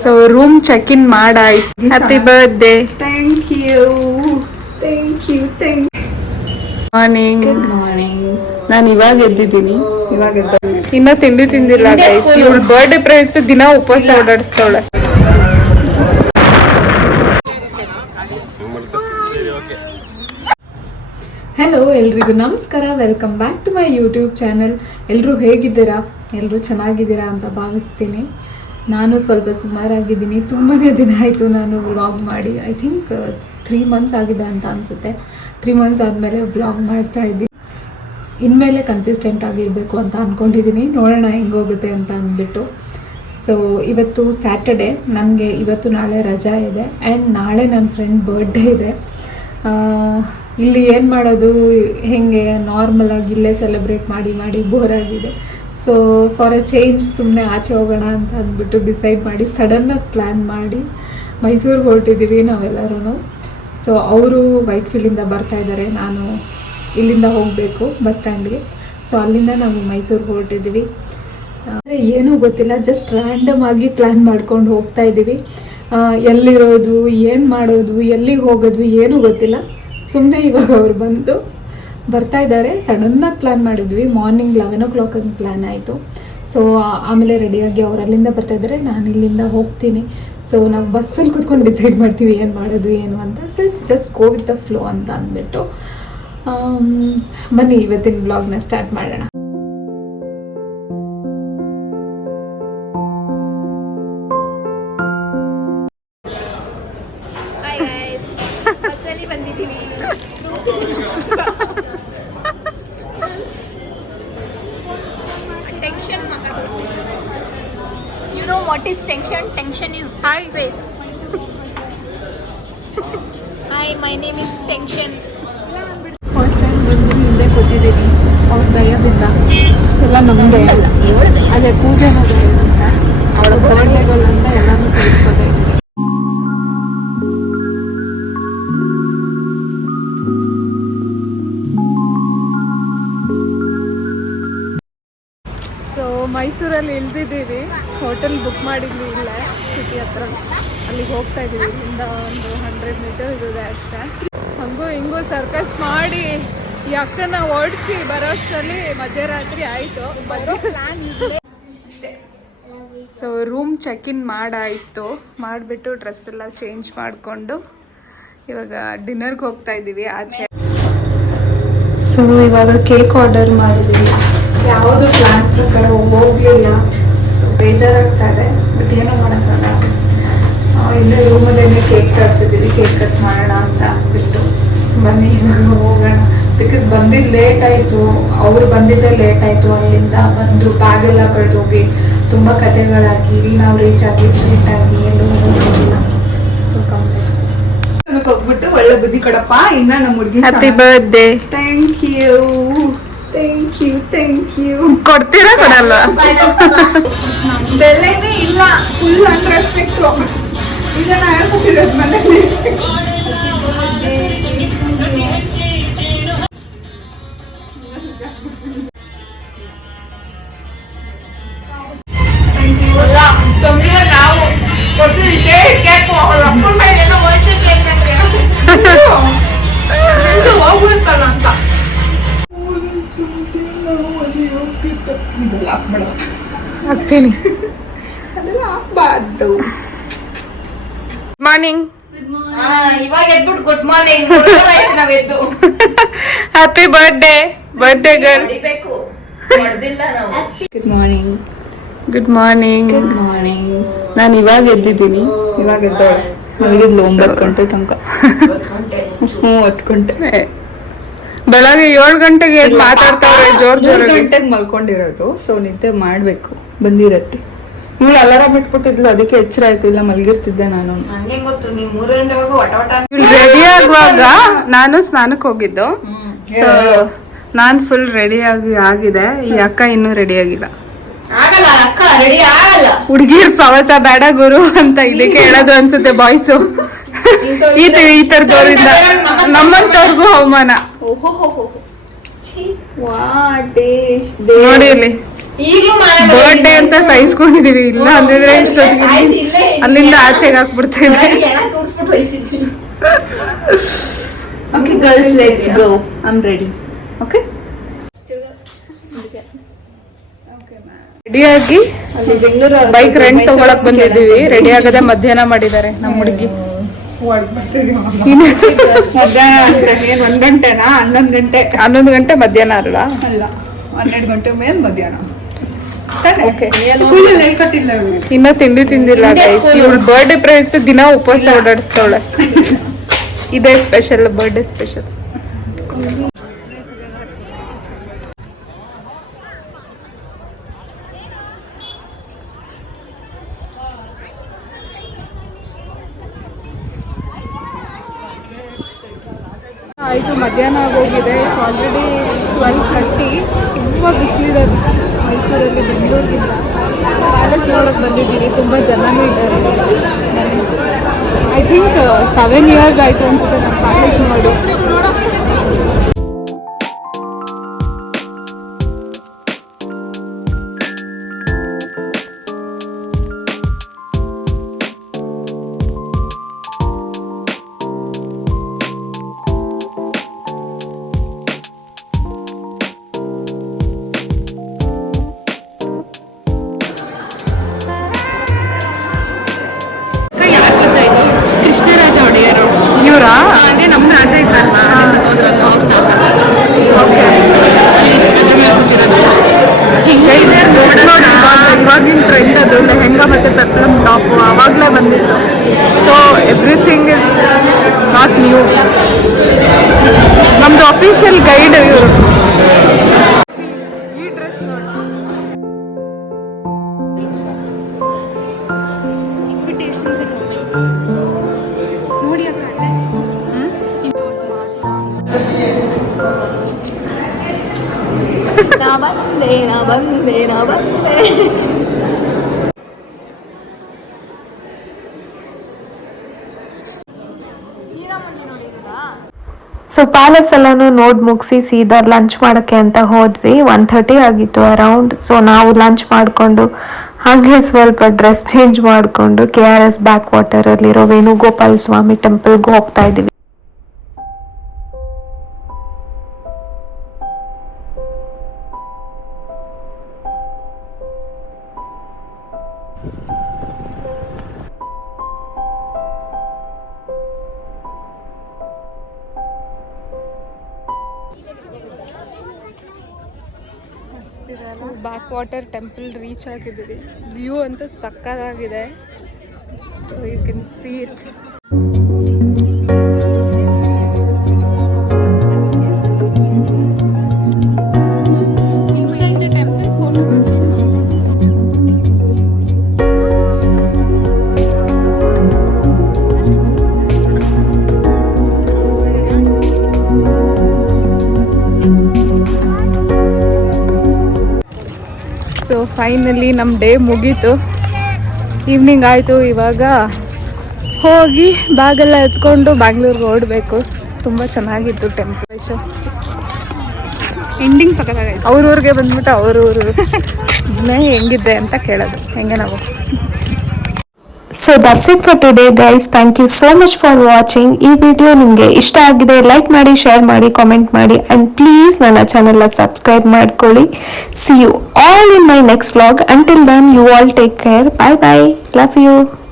So room check in ಮಾಡಾಯ್ತು. Happy birthday. Thank you. Thank you. Morning. Good morning. ನಾನು ಇವಾಗ ಎದ್ದಿದ್ದೀನಿ. ಇವಾಗ ಇನ್ನ ತಿಂಡಿ ತಿಂದಿಲ್ಲ ಗೈಸ್. ಇವಳು ಬರ್ಡೇ ಪ್ರಯುಕ್ತ ದಿನ ಉಪವಾಸ ಓಡಾಡಿಸ್ತಾವಳೆ. ಹಲೋ ಎಲ್ರಿಗೂ ನಮಸ್ಕಾರ. Welcome back to my YouTube channel. ಎಲ್ಲರೂ ಹೇಗಿದ್ದೀರಾ? ಎಲ್ಲರೂ ಚೆನ್ನಾಗಿದ್ದೀರಾ ಅಂತ ಭಾವಿಸ್ತೀನಿ. ನಾನು ಸ್ವಲ್ಪ ಸುಮಾರಾಗಿದ್ದೀನಿ. ತುಂಬಾ ದಿನ ಆಯಿತು ನಾನು ವ್ಲಾಗ್ ಮಾಡಿ. ಐ ಥಿಂಕ್ 3 months ಆಗಿದೆ ಅಂತ ಅನಿಸುತ್ತೆ. 3 months ಆದಮೇಲೆ ವ್ಲಾಗ್ ಮಾಡ್ತಾಯಿದ್ದೀನಿ. ಇನ್ಮೇಲೆ ಕನ್ಸಿಸ್ಟೆಂಟ್ ಆಗಿರಬೇಕು ಅಂತ ಅಂದ್ಕೊಂಡಿದ್ದೀನಿ. ನೋಡೋಣ ಹೆಂಗೋಗುತ್ತೆ ಅಂತ ಅಂದ್ಬಿಟ್ಟು. ಸೊ ಇವತ್ತು ಸ್ಯಾಟರ್ಡೆ, ನನಗೆ ಇವತ್ತು ನಾಳೆ ರಜಾ ಇದೆ. ಆ್ಯಂಡ್ ನಾಳೆ ನನ್ನ ಫ್ರೆಂಡ್ ಬರ್ಡೇ ಇದೆ. ಇಲ್ಲಿ ಏನು ಮಾಡೋದು, ಹೇಗೆ ನಾರ್ಮಲಾಗಿ ಇಲ್ಲೇ ಸೆಲೆಬ್ರೇಟ್ ಮಾಡಿ ಬೋರ್ ಆಗಿದೆ. ಸೊ ಫಾರ್ ಅ ಚೇಂಜ್ ಸುಮ್ಮನೆ ಆಚೆ ಹೋಗೋಣ ಅಂತ ಅಂದ್ಬಿಟ್ಟು ಡಿಸೈಡ್ ಮಾಡಿ ಸಡನ್ನಾಗಿ ಪ್ಲ್ಯಾನ್ ಮಾಡಿ ಮೈಸೂರಿಗೆ ಹೊರಟಿದ್ದೀವಿ ನಾವೆಲ್ಲರೂ. ಸೊ ಅವರು ವೈಟ್ಫೀಲ್ಡಿಂದ ಬರ್ತಾಯಿದ್ದಾರೆ, ನಾನು ಇಲ್ಲಿಂದ ಹೋಗಬೇಕು ಬಸ್ ಸ್ಟ್ಯಾಂಡ್ಗೆ. ಸೊ ಅಲ್ಲಿಂದ ನಾವು ಮೈಸೂರಿಗೆ ಹೊರಟಿದ್ದೀವಿ. ಅಂದರೆ ಏನೂ ಗೊತ್ತಿಲ್ಲ, ಜಸ್ಟ್ ರ್ಯಾಂಡಮ್ ಆಗಿ ಪ್ಲ್ಯಾನ್ ಮಾಡ್ಕೊಂಡು ಹೋಗ್ತಾ ಇದ್ದೀವಿ. ಎಲ್ಲಿರೋದು, ಏನು ಮಾಡೋದು, ಎಲ್ಲಿಗೆ ಹೋಗೋದು ಏನೂ ಗೊತ್ತಿಲ್ಲ. ಸುಮ್ಮನೆ ಇವಾಗ ಅವ್ರು ಬರ್ತಾ ಇದ್ದಾರೆ. ಸಡನ್ನಾಗಿ ಪ್ಲ್ಯಾನ್ ಮಾಡಿದ್ವಿ. ಮಾರ್ನಿಂಗ್ 11 o'clock ಪ್ಲ್ಯಾನ್ ಆಯಿತು. ಸೊ ಆಮೇಲೆ ರೆಡಿಯಾಗಿ ಅವ್ರು ಅಲ್ಲಿಂದ ಬರ್ತಾಯಿದ್ದಾರೆ, ನಾನು ಇಲ್ಲಿಂದ ಹೋಗ್ತೀನಿ. ಸೊ ನಾವು ಬಸ್ಸಲ್ಲಿ ಕೂತ್ಕೊಂಡು ಡಿಸೈಡ್ ಮಾಡ್ತೀವಿ ಏನು ಮಾಡೋದು ಏನು ಅಂತ. So just go with the flow ಅಂತ ಅಂದ್ಬಿಟ್ಟು ಬನ್ನಿ ಇವತ್ತಿನ ಬ್ಲಾಗ್ನ ಸ್ಟಾರ್ಟ್ ಮಾಡೋಣ. Tension maka dosti. You know what is tension? Tension is this space. Hi, my name is Tension. First time ಬಂದು ಹಿಂದೆ ಕೂತಿದ್ದೀನಿ. ಅವ್ರ ಭಯದಿಂದ ಎಲ್ಲ ನಮ್ಮದೇ. ಅದೇ ಪೂಜೆ ಅಂತ ಅವಳ ಬರ್ಡೇಗಳು ಅಂತ ಎಲ್ಲನೂ ಸಹಿಸ್ಕೋತಾ ಇದ್ದೀನಿ. ಮೈಸೂರಲ್ಲಿ ಇಳ್ದಿದ್ದೀವಿ. ಹೋಟೆಲ್ ಬುಕ್ ಮಾಡಿದ್ವಿ ಇಲ್ಲೇ ಸಿಟಿ ಹತ್ರ. ಅಲ್ಲಿಗೆ ಹೋಗ್ತಾ ಇದ್ದೀವಿ. ಇಲ್ಲಿಂದ ಒಂದು 100 meters ಇದೆ ಅಷ್ಟೇ. ಹಂಗೂ ಹಿಂಗೂ ಸರ್ಕಸ್ ಮಾಡಿ ಈ ಅಕ್ಕನ ಓಡಿಸಿ ಬರೋಷ್ಟರಲ್ಲಿ ಮಧ್ಯರಾತ್ರಿ ಆಯಿತು. ಸೊ ರೂಮ್ ಚೆಕ್ ಇನ್ ಮಾಡಾಯಿತು. ಮಾಡಿಬಿಟ್ಟು ಡ್ರೆಸ್ ಎಲ್ಲ ಚೇಂಜ್ ಮಾಡಿಕೊಂಡು ಇವಾಗ ಡಿನ್ನರ್ಗೆ ಹೋಗ್ತಾ ಇದ್ದೀವಿ ಆಚೆ. ಸೊ ಇವಾಗ ಕೇಕ್ ಆರ್ಡರ್ ಮಾಡಿದ್ದೀವಿ. ಯಾವುದು ಪ್ಲ್ಯಾನ್ ಪ್ರಕಾರ ಹೋಗಲಿಲ್ಲ. ಸೊ ಬೇಜಾರಾಗ್ತಾ ಇದೆ, ಬಟ್ ಏನೋ ಮಾಡೋಕ್ಕಾಗಲ್ಲ. ಇಲ್ಲೇ ರೂಮಲ್ಲೇ ಕೇಕ್ ತರಿಸಿದ್ದೀವಿ. ಕೇಕ್ ಕಟ್ ಮಾಡೋಣ ಅಂತ ಅಂದ್ಬಿಟ್ಟು ಬನ್ನಿ ಇವಾಗ ಹೋಗೋಣ. ಬಿಕಾಸ್ ಬಂದಿದ್ದು ಲೇಟ್ ಆಯಿತು, ಅವ್ರು ಬಂದಿದ್ದೇ ಲೇಟ್ ಆಯಿತು. ಅಲ್ಲಿಂದ ಬಂದು ಬ್ಯಾಗೆಲ್ಲ ಕಳೆದೋಗಿ ತುಂಬ ಕಥೆಗಳಾಗಿ ಇಲ್ಲಿ ನಾವು ರೀಚ್ ಆಗಿ ಲೇಟಾಗಿ ಎಲ್ಲೂ ಹೋಗೋದಿಲ್ಲ. ಸೊ ಕಂಪ್ಲೇಂಟ್ ಹೋಗ್ಬಿಟ್ಟು ಒಳ್ಳೆ ಬುದ್ಧಿ ಕೊಡಪ್ಪ. ಇನ್ನ ನಮ್ಮ ಹುಡುಗಿ happy birthday. Thank you. Thank you. Thank you. ಕೊಡ್ತೀರಾ ಕೊಡಲ್ಲ? ಬೆಲೆನೇ ಇಲ್ಲ. Full unrespect. ಈಗ ನಾ ಹೇಳ್ಕೊಟ್ಟಿರೋದು ಮನೇಲಿ. ನಾವು ಕೊಡ್ತೀವಿ ಕೇಕ್ ಹೋಗ್ಬಿಡುತ್ತಲ್ಲ ಅಂತ. ಹಾಕ್ತೀನಿ. ಅದೆಲ್ಲ ಹಾಕ್ಬಾರ್ದು. ಮಾರ್ನಿಂಗ್. ಇವಾಗ ಎದ್ಬಿಟ್ಟು ಗುಡ್ ಮಾರ್ನಿಂಗ್ ನಾವೆದ್ದು ಹ್ಯಾಪಿ ಬರ್ತ್ಡೇ. Birthday girl. ಹೊಡೆದಿಲ್ಲ ನಾವು. Good morning. Good morning. Good morning. ನಾನು ಇವಾಗ ಎದ್ದಿದ್ದೀನಿ. ಇವಾಗ ಎದ್ದೋಳೆ. ಮಲಗಿದ್ಲು 9 ಗಂಟೆ ತನಕ. 10 ಗಂಟೆ. ಬೆಳಗ್ಗೆ 7 ಗಂಟೆಗೆ ಎದ್ದು ಮಾತಾಡ್ತಾವ್ರೆ ಜೋರ್ 3 ಗಂಟೆಗೆ ಮಲ್ಕೊಂಡಿರೋದು. ಸೊ ನಿದ್ದೆ ಮಾಡ್ಬೇಕು, ಬಂದಿರತ್ತೆ. ಇವಳು ಅಲಾರಾಮ್ ಇಟ್ಬಿಟ್ಟಿದ್ಲು, ಅದಕ್ಕೆ ಎಚ್ಚರ ಆಯ್ತು. ಇಲ್ಲ ಮಲಗಿರ್ತಿದ್ದೆ ನಾನು. ನಂಗೆ ಗೊತ್ತು ನೀವು 3 ಗಂಟೆವರೆಗೂ ಒಟ ರೆಡಿ ಆಗುವಾಗ ನಾನು ಸ್ನಾನಕ್ಕೆ ಹೋಗಿದ್ದು. ಸೊ ನಾನು ಫುಲ್ ರೆಡಿ ಆಗಿದೆ. ಈ ಅಕ್ಕ ಇನ್ನೂ ರೆಡಿ ಆಗಿಲ್ಲ. ಆಗಲ್ಲ ಅಕ್ಕ, ರೆಡಿ ಆಗಲ್ಲ. ಹುಡುಗಿರ್ ಸವಸ ಬೇಡ ಗುರು ಅಂತ ಇದಕ್ಕೆ ಹೇಳೋದು ಅನ್ಸುತ್ತೆ ಬಾಯ್ಸು. ಈ ತರದವ್ರಿಂದ ನಮ್ಮಂತವ್ರಿಗೂ ಅವಮಾನ. ನೋಡಿ ಇಲ್ಲಿ ಈಗಲೂ ಬರ್ಡೇ ಅಂತ ಸಹಿಸ್ಕೊಂಡಿದೀವಿ. ಇಲ್ಲ ಅಂದಿದ್ರೆ ಇಷ್ಟೊತ್ತಿಗೆ ಅಲ್ಲಿಂದ ಆಚೆಗೆ ಹಾಕ್ಬಿಡ್ತೇನೆ. Okay girls let's go. I am ready. Okay ರೆಡಿಯಾಗಿ ಅಲ್ಲಿ ಬೆಂಗಳೂರು ಬೈಕ್ ರೆಂಟ್ ತಗೊಳಕ್ ಬಂದಿದ್ದೀವಿ. ರೆಡಿ ಆಗದೆ ಮಧ್ಯಾಹ್ನ ಮಾಡಿದ್ದಾರೆ ನಮ್ಮ ಹುಡುಗಿ. ಮಧ್ಯಾಹ್ನ ಅಂತ ಏನ್ 1 ಗಂಟೆನಾ? 11 ಗಂಟೆ. 11 ಗಂಟೆ ಮಧ್ಯಾಹ್ನ ಅಲ್ಲ, 12 ಗಂಟೆ ಮೇಲೆ ಮಧ್ಯಾಹ್ನ. ಓಕೆ. ಸ್ಕೂಲಲ್ಲಿ ಹೇಳ್ಕೊಟ್ಟಿಲ್ಲ ಇನ್ನ ತಿಂಡಿ ತಿಂದಿಲ್ಲ ಗೈಸ್. ಇವಳು ಬರ್ಡೇ ಪ್ರಯುಕ್ತ ದಿನ ಉಪವಾಸ ಓಡಾಡಿಸ್ತಾವಳೆ. ಇದೇ ಸ್ಪೆಷಲ್, ಬರ್ಡೇ ಸ್ಪೆಷಲ್. ಆಯಿತು, ಮಧ್ಯಾಹ್ನ ಆಗೋಗಿದೆ. It's already 12:30. ತುಂಬ ಬಿಸಿಲಿದೆ ಮೈಸೂರಲ್ಲಿ ಬೆಂಗಳೂರಿಗಿಂತ. ಪ್ಯಾಲೇಸ್ ನೋಡೋಕ್ಕೆ ಬಂದಿದ್ದೀವಿ. ತುಂಬ ಜನನೂ ಇದ್ದಾರೆ. ಐ ಥಿಂಕ್ 7 years ಆಯಿತು ಅನ್ಸುತ್ತೆ ನಾನು ಪ್ಯಾಲೇಸ್ ನೋಡಿ. ಕೃಷ್ಣರಾಜ ಒಡೆಯರು ಇವರಾ? ಅಂದ್ರೆ ನಮ್ಮ ರಾಜ ಇದ್ದಾರಲ್ಲ, ಸಹೋದರಲ್ಲ ಇವಾಗಿನ ಟ್ರೆಂಡ್ ಅದು ಲೆಹೆಂಗಾ ಮತ್ತು ಪೆಪ್ಲಮ್ ಟಾಪು ಆವಾಗಲೇ ಬಂದಿತ್ತು. So everything is not new. ನಮ್ಮದು ಅಫಿಷಿಯಲ್ ಗೈಡ್ ಇವರು. ಈ ಡ್ರೆಸ್ ಇನ್ವಿಟೇಷನ್ಸ್ ನೋಡಿ ಅಕ್ಕ. ನಾ ಬಂದೆ. ಸೊ ಪ್ಯಾಲೇಸ್ ಎಲ್ಲಾನು ನೋಡಿ ಮುಗಿಸಿ ಸೀದಾ ಲಂಚ್ ಮಾಡೋಕ್ಕೆ ಅಂತ ಹೋದ್ವಿ. 1:30 ಆಗಿತ್ತು ಅರೌಂಡ್. ಸೊ ನಾವು ಲಂಚ್ ಮಾಡಿಕೊಂಡು ಹಾಗೆ ಸ್ವಲ್ಪ ಡ್ರೆಸ್ ಚೇಂಜ್ ಮಾಡಿಕೊಂಡು KRS ಬ್ಯಾಕ್ ವಾಟರಲ್ಲಿರೋ ವೇಣುಗೋಪಾಲ ಸ್ವಾಮಿ ಟೆಂಪಲ್ಗೆ ಹೋಗ್ತಾ ಇದ್ದೀವಿ. ಬ್ಯಾಕ್ ವಾಟರ್ ಟೆಂಪಲ್ ರೀಚ್ ಆಗಿದ್ದೀವಿ. ವ್ಯೂ ಅಂತೂ ಸಕ್ಕತ್ತಾಗಿದೆ. So you can see it. So finally ನಮ್ಮ ಡೇ ಮುಗೀತು. ಈವ್ನಿಂಗ್ ಆಯಿತು. ಇವಾಗ ಹೋಗಿ ಬ್ಯಾಗೆಲ್ಲ ಎತ್ಕೊಂಡು ಬ್ಯಾಂಗ್ಳೂರ್ಗೆ ಓಡಬೇಕು. ತುಂಬ ಚೆನ್ನಾಗಿತ್ತು ಟೆಂಪಲ್. ಎಂಡಿಂಗ್ ಸಖತ್ತಾಗೈತೆ. ಅವ್ರೂರಿಗೆ ಬಂದ್ಬಿಟ್ಟು ಅವ್ರೂರು ಹೆಂಗಿದ್ದೆ ಅಂತ ಕೇಳೋದು ಹೆಂಗೆ ನಾವು. So that's it for today guys. Thank you so much for watching. ಈ ವಿಡಿಯೋ ನಿಮಗೆ ಇಷ್ಟ ಆಗಿದೆ ಲೈಕ್ ಮಾಡಿ, ಶೇರ್ ಮಾಡಿ, ಕಾಮೆಂಟ್ ಮಾಡಿ ಆ್ಯಂಡ್ ಪ್ಲೀಸ್ ನನ್ನ ಚಾನೆಲ್ನ ಸಬ್ಸ್ಕ್ರೈಬ್ ಮಾಡ್ಕೊಳ್ಳಿ. See you all in my next vlog. Until then you all take care. Bye bye. Love you.